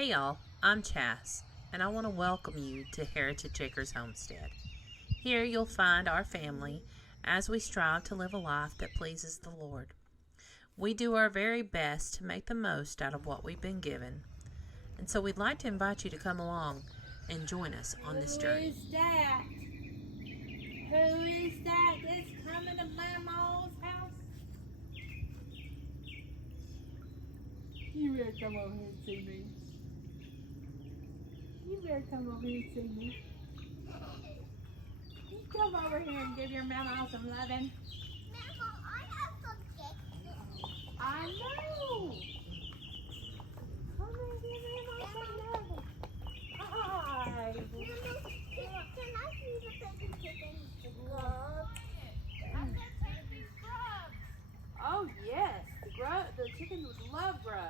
Hey y'all, I'm Chas, and I want to welcome you to Heritage Acres Homestead. Here you'll find our family as we strive to live a life that pleases the Lord. We do our very best to make the most out of what we've been given, and so we'd like to invite you to come along and join us on this journey. Who's that? Who is that that's coming to Mama's house? You better come over here and see me. You better come over here and see me. You come over here and give your mama some loving. Mama, I have some cake. I know. Come and give mama some loving. Hi. Mama, can I see the baby chicken glove? Oh yes, the chicken would love grub.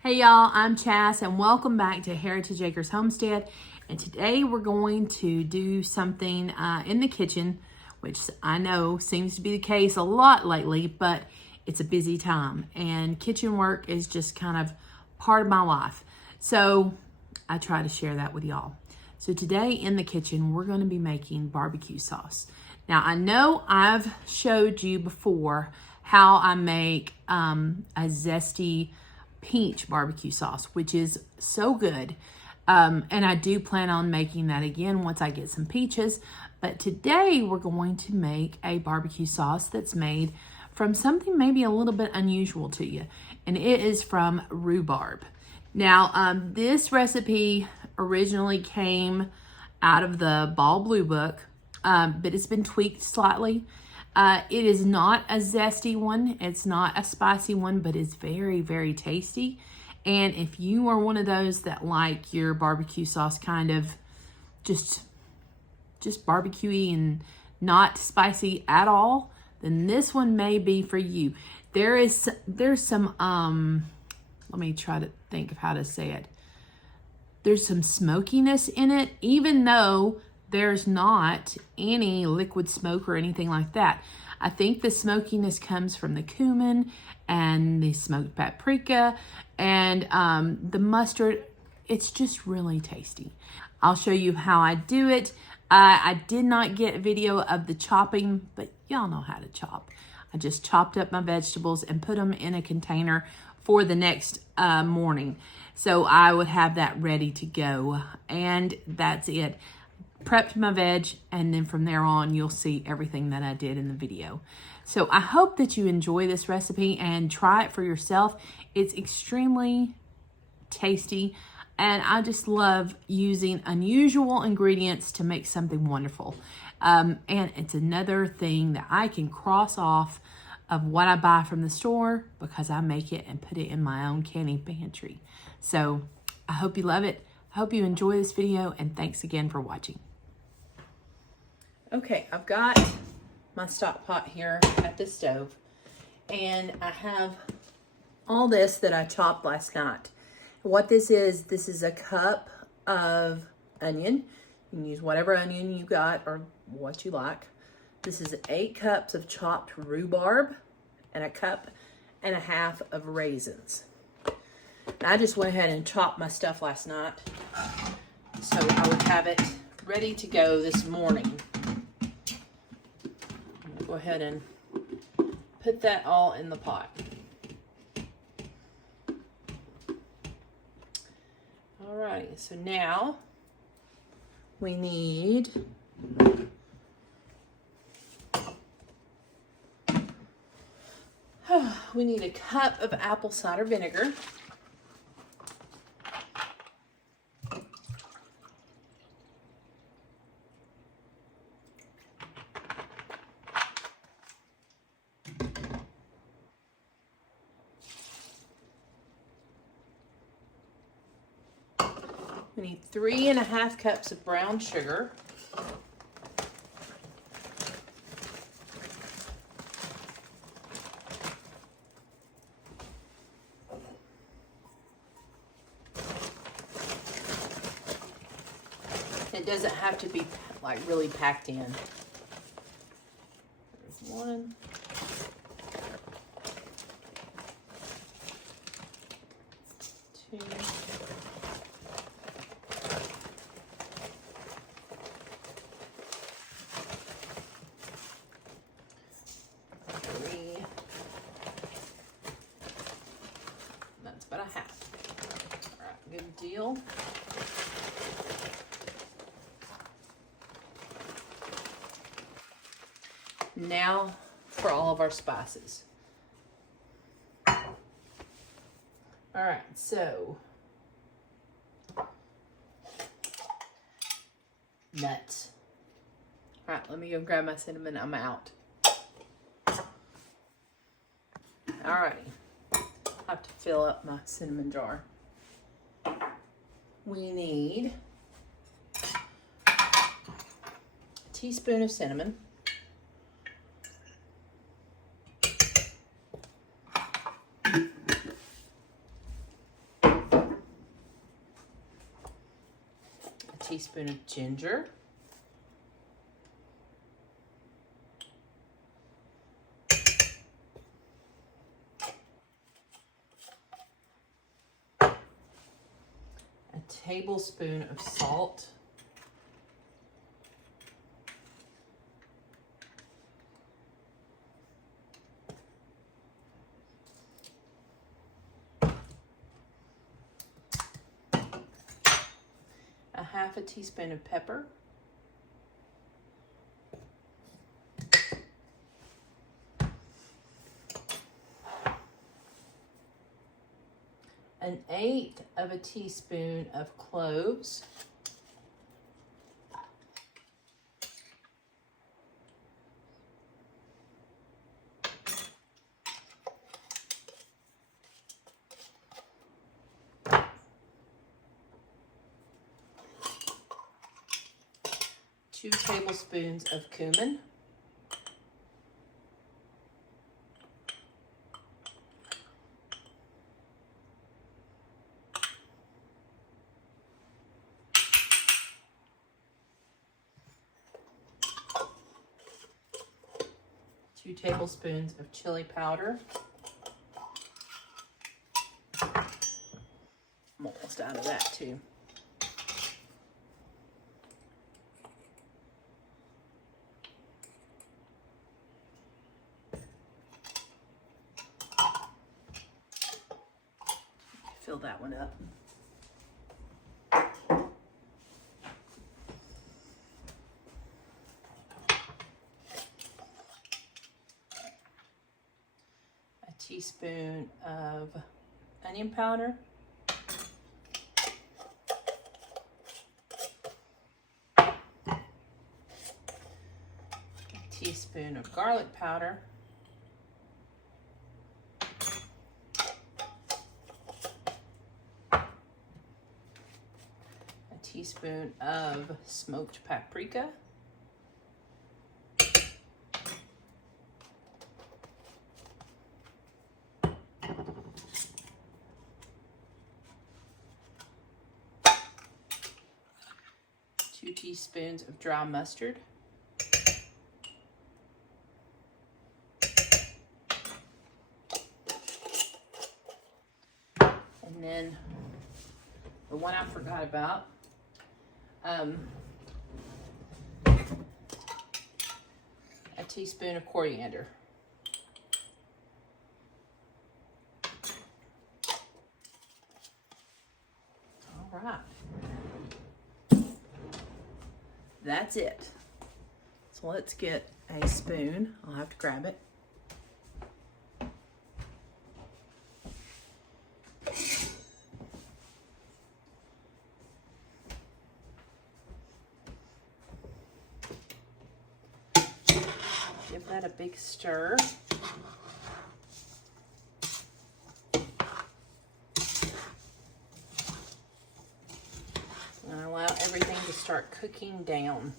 Hey y'all, I'm Chas and welcome back to Heritage Acres Homestead. And today we're going to do something in the kitchen, which I know seems to be the case a lot lately, but it's a busy time and kitchen work is just kind of part of my life. So I try to share that with y'all. So today in the kitchen, we're going to be making barbecue sauce. Now I know I've showed you before how I make a zesty peach barbecue sauce, which is so good. And I do plan on making that again once I get some peaches. But today we're going to make a barbecue sauce that's made from something maybe a little bit unusual to you. And it is from rhubarb. Now, this recipe originally came out of the Ball Blue Book, but it's been tweaked slightly. It is not a zesty one. It's not a spicy one, but it's very, very tasty. And if you are one of those that like your barbecue sauce kind of just barbecue-y and not spicy at all, then this one may be for you. There's some, let me try to think of how to say it. There's some smokiness in it, even though there's not any liquid smoke or anything like that. I think the smokiness comes from the cumin and the smoked paprika and the mustard. It's just really tasty. I'll show you how I do it. I did not get video of the chopping, but y'all know how to chop. I just chopped up my vegetables and put them in a container for the next morning. So I would have that ready to go, and that's it. Prepped my veg, and then from there on you'll see everything that I did in the video. So I hope that you enjoy this recipe and try it for yourself. It's extremely tasty, and I just love using unusual ingredients to make something wonderful. And it's another thing that I can cross off of what I buy from the store because I make it and put it in my own canning pantry. So I hope you love it. I hope you enjoy this video, and thanks again for watching. Okay, I've got my stock pot here at the stove, and I have all this that I chopped last night. What this is a cup of onion. You can use whatever onion you got or what you like. This is 8 cups of chopped rhubarb and 1.5 cups of raisins. I just went ahead and chopped my stuff last night so I would have it ready to go this morning. I'm gonna go ahead and put that all in the pot. Alrighty, so now we need a cup of apple cider vinegar. We need 3.5 cups of brown sugar. It doesn't have to be like really packed in. There's 1. 2. Good deal. Now for all of our spices. All right, so nuts. All right, let me go grab my cinnamon. I'm out. All right, I have to fill up my cinnamon jar. We need a teaspoon of cinnamon, a teaspoon of ginger, a tablespoon of salt, a half a teaspoon of pepper, an eighth of a teaspoon of cloves, two tablespoons of cumin, two tablespoons of chili powder. I'm almost out of that too. Fill that one up. A teaspoon of onion powder. A teaspoon of garlic powder. Teaspoon of smoked paprika, two teaspoons of dry mustard, and then the one I forgot about, a teaspoon of coriander. All right. That's it. So let's get a spoon. I'll have to grab it. Give that a big stir. And allow everything to start cooking down.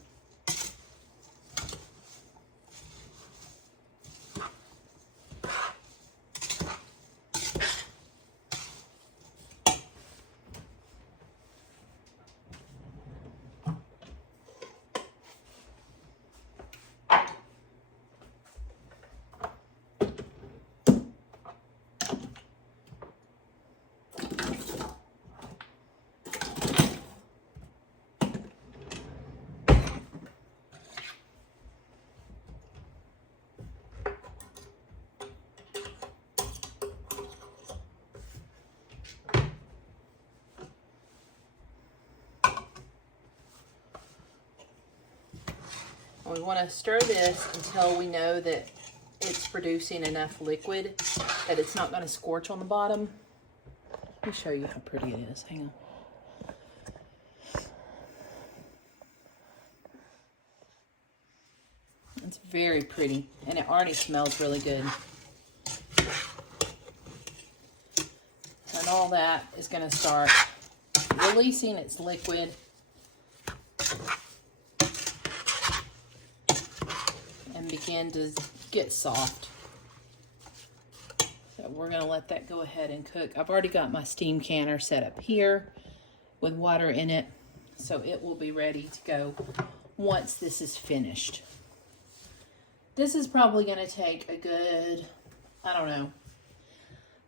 We want to stir this until we know that it's producing enough liquid that it's not going to scorch on the bottom. Let me show you how pretty it is. Hang on. It's very pretty, and it already smells really good. And all that is going to start releasing its liquid and begin to get soft. So we're going to let that go ahead and cook. I've already got my steam canner set up here with water in it, so it will be ready to go once this is finished. This is probably going to take a good, I don't know,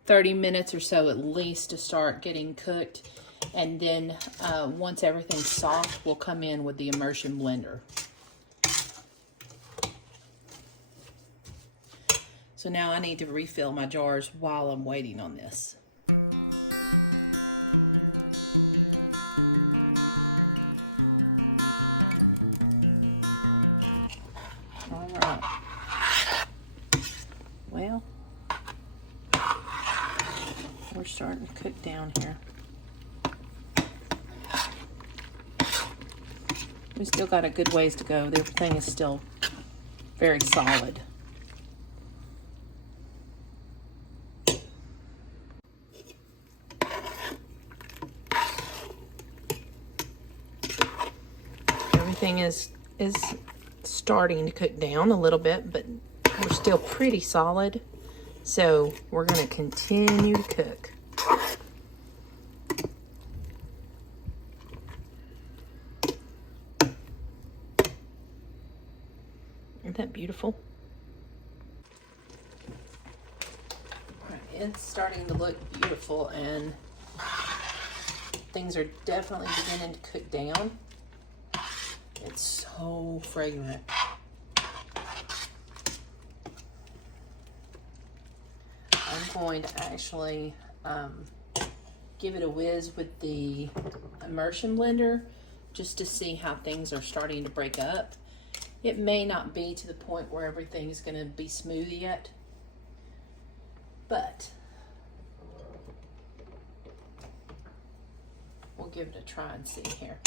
30 minutes or so at least to start getting cooked. And then once everything's soft, we'll come in with the immersion blender. So now I need to refill my jars while I'm waiting on this. All right. Well, we're starting to cook down here. We still got a good ways to go. Everything is still very solid. Everything is starting to cook down a little bit, but we're still pretty solid. So we're going to continue to cook. Isn't that beautiful? Right, it's starting to look beautiful, and things are definitely beginning to cook down. It's so fragrant. I'm going to actually give it a whiz with the immersion blender just to see how things are starting to break up. It may not be to the point where everything's going to be smooth yet, but we'll give it a try and see here.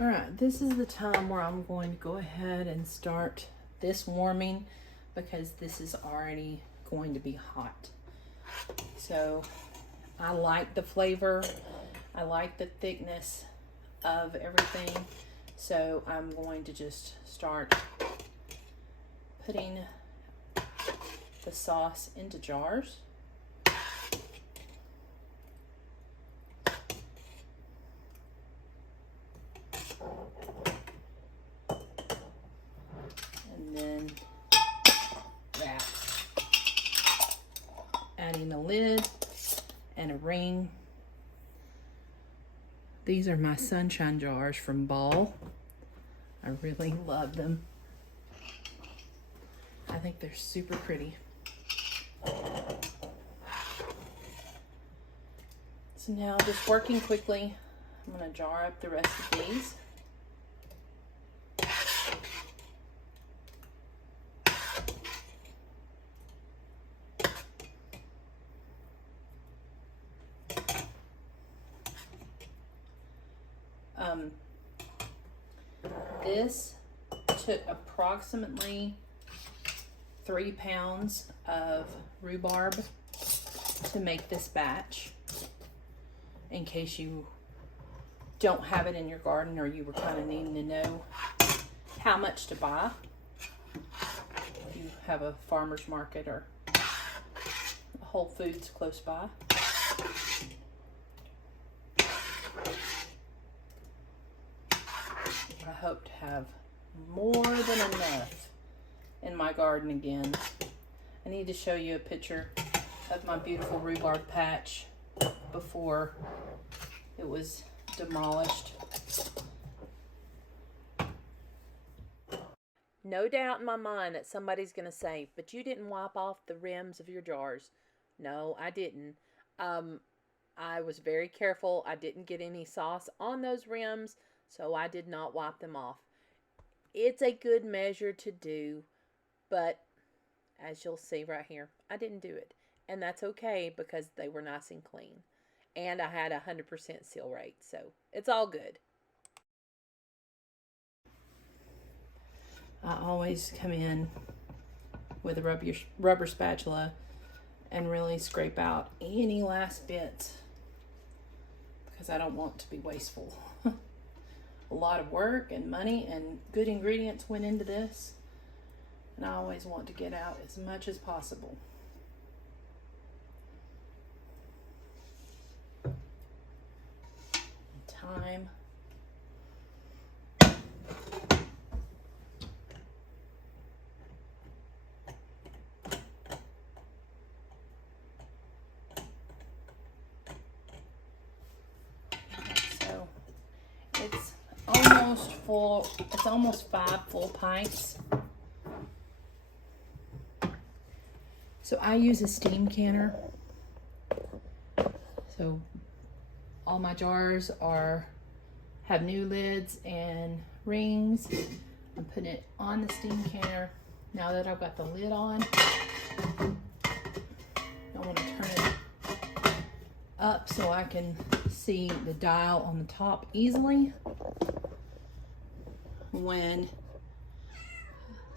All right, this is the time where I'm going to go ahead and start this warming because this is already going to be hot. So I like the flavor. I like the thickness of everything. So I'm going to just start putting the sauce into jars. And then wrap. Adding a lid and a ring. These are my sunshine jars from Ball. I really love them. I think they're super pretty. So now, just working quickly, I'm going to jar up the rest of these. This took approximately 3 pounds of rhubarb to make this batch, in case you don't have it in your garden or you were kind of needing to know how much to buy. If you have a farmer's market or a Whole Foods close by. I hope to have more than enough in my garden again. I need to show you a picture of my beautiful rhubarb patch before it was demolished. No doubt in my mind that somebody's going to say, but you didn't wipe off the rims of your jars. No, I didn't. I was very careful. I didn't get any sauce on those rims, so I did not wipe them off. It's a good measure to do, but as you'll see right here, I didn't do it. And that's okay because they were nice and clean. And I had 100% seal rate, so it's all good. I always come in with a rubber spatula and really scrape out any last bits because I don't want to be wasteful. A lot of work and money and good ingredients went into this, and I always want to get out as much as possible. Time. So it's almost full. It's almost 5 full pints. So I use a steam canner. So all my jars have new lids and rings. I'm putting it on the steam canner. Now that I've got the lid on, I want to turn it up so I can see the dial on the top easily.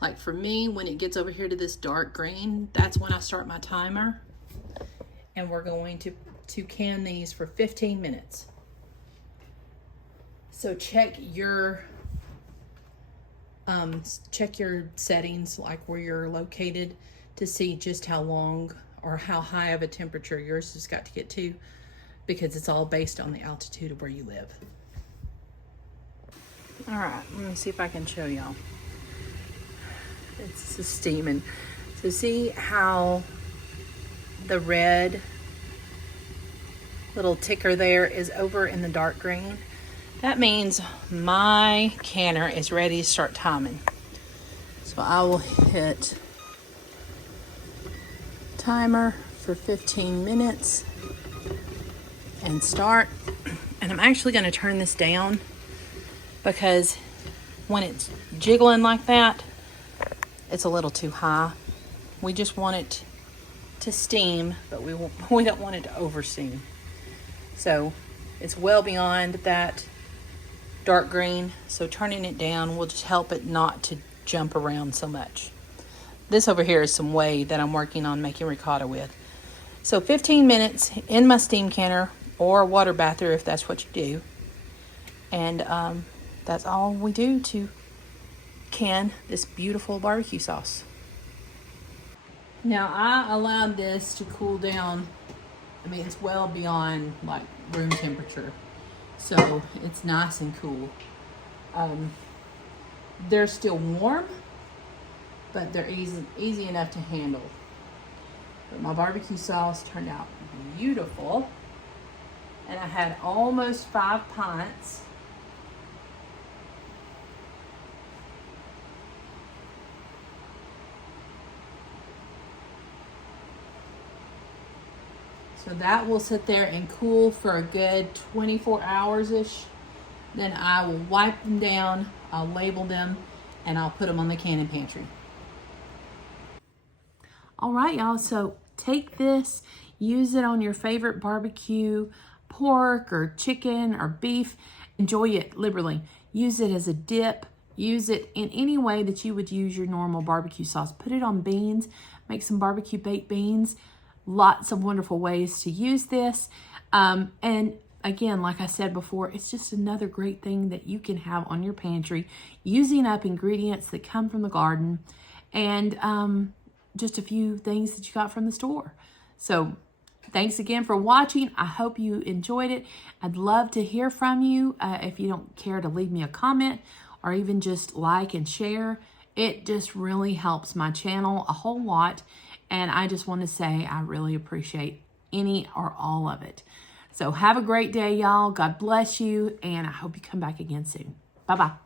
Like for me, when it gets over here to this dark green, that's when I start my timer. And we're going to can these for 15 minutes. So check your settings, like where you're located, to see just how long or how high of a temperature yours has got to get to, because it's all based on the altitude of where you live. All right, let me see if I can show y'all. It's steaming. So see how the red little ticker there is over in the dark green? That means my canner is ready to start timing. So I will hit timer for 15 minutes and start. And I'm actually going to turn this down because when it's jiggling like that, it's a little too high. We just want it to steam, but we don't want it to over steam. So it's well beyond that dark green, so turning it down will just help it not to jump around so much. This over here is some whey that I'm working on making ricotta with. So 15 minutes in my steam canner or a water bather if that's what you do. And that's all we do to can this beautiful barbecue sauce. Now I allowed this to cool down. I mean, it's well beyond like room temperature, so it's nice and cool. They're still warm, but they're easy enough to handle. But my barbecue sauce turned out beautiful, and I had almost 5 pints. So that will sit there and cool for a good 24 hours-ish. Then I will wipe them down, I'll label them, and I'll put them on the canning pantry. All right, y'all, so take this, use it on your favorite barbecue, pork or chicken or beef. Enjoy it liberally. Use it as a dip, Use it in any way that you would use your normal barbecue sauce. Put it on beans, make some barbecue baked beans. Lots of wonderful ways to use this. And again, like I said before, it's just another great thing that you can have on your pantry, using up ingredients that come from the garden and just a few things that you got from the store. So thanks again for watching. I hope you enjoyed it. I'd love to hear from you. If you don't care to leave me a comment or even just like and share, it just really helps my channel a whole lot. And I just want to say I really appreciate any or all of it. So have a great day, y'all. God bless you. And I hope you come back again soon. Bye-bye.